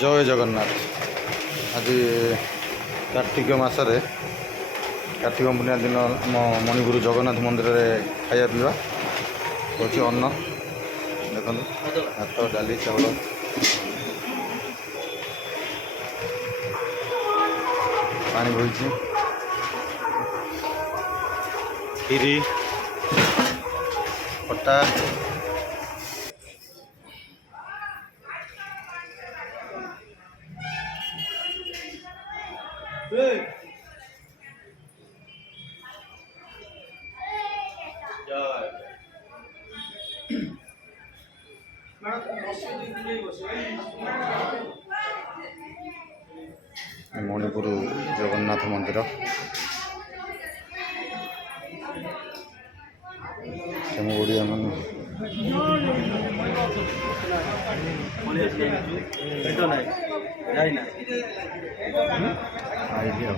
ଜୟ ଜଗନ୍ନାଥ। ଆଜି କାର୍ତ୍ତିକ ମାସରେ କାର୍ତ୍ତିକ ପୂର୍ଣ୍ଣିମା ଦିନ ଆମ ମଣିପୁର ଜଗନ୍ନାଥ ମନ୍ଦିରରେ ଖାଇବା ପିଇବା ହେଉଛି ଅନ୍ନ। ଦେଖନ୍ତୁ ଭାତ ଡାଲି ଚାଉଳ ପାଣି ବହିଛି, କ୍ଷୀରି ଖଟା ମଣିପୁର ଜଗନ୍ନାଥ ମନ୍ଦିର ତେଣୁ ଓଡ଼ିଆ ମାନେ ଆଇଲି ଆଉ